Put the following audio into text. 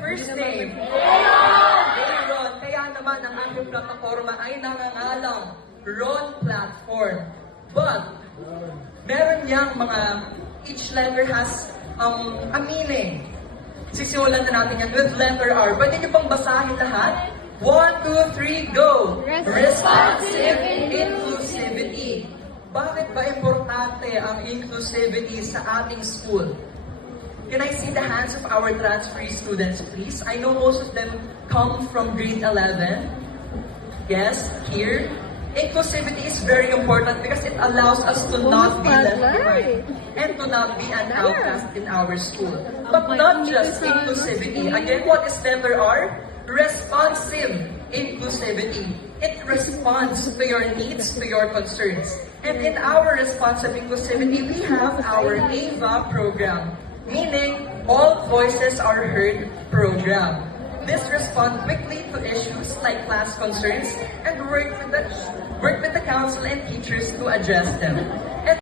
First name. Ron. Kaya naman ang aking plataforma ay nangangalang Ron Platform. But, meron niyang each letter has a meaning. Sisimulan na natin yan with letter R. Pwede niyo pang basahin lahat? 1, 2, 3, go! Responsive inclusivity. Bakit ba importante ang inclusivity sa ating school? Can I see the hands of our transferee students, please? I know most of them come from grade 11. Yes, here. Inclusivity is very important because it allows us to not be left behind and to not be an outcast in our school. But not just inclusivity. Again, what is letter R? Responsive inclusivity. It responds to your needs, to your concerns. And in our responsive inclusivity, we have our AVA program. Meaning, all voices are heard program. This responds quickly to issues like class concerns and work with the council and teachers to address them.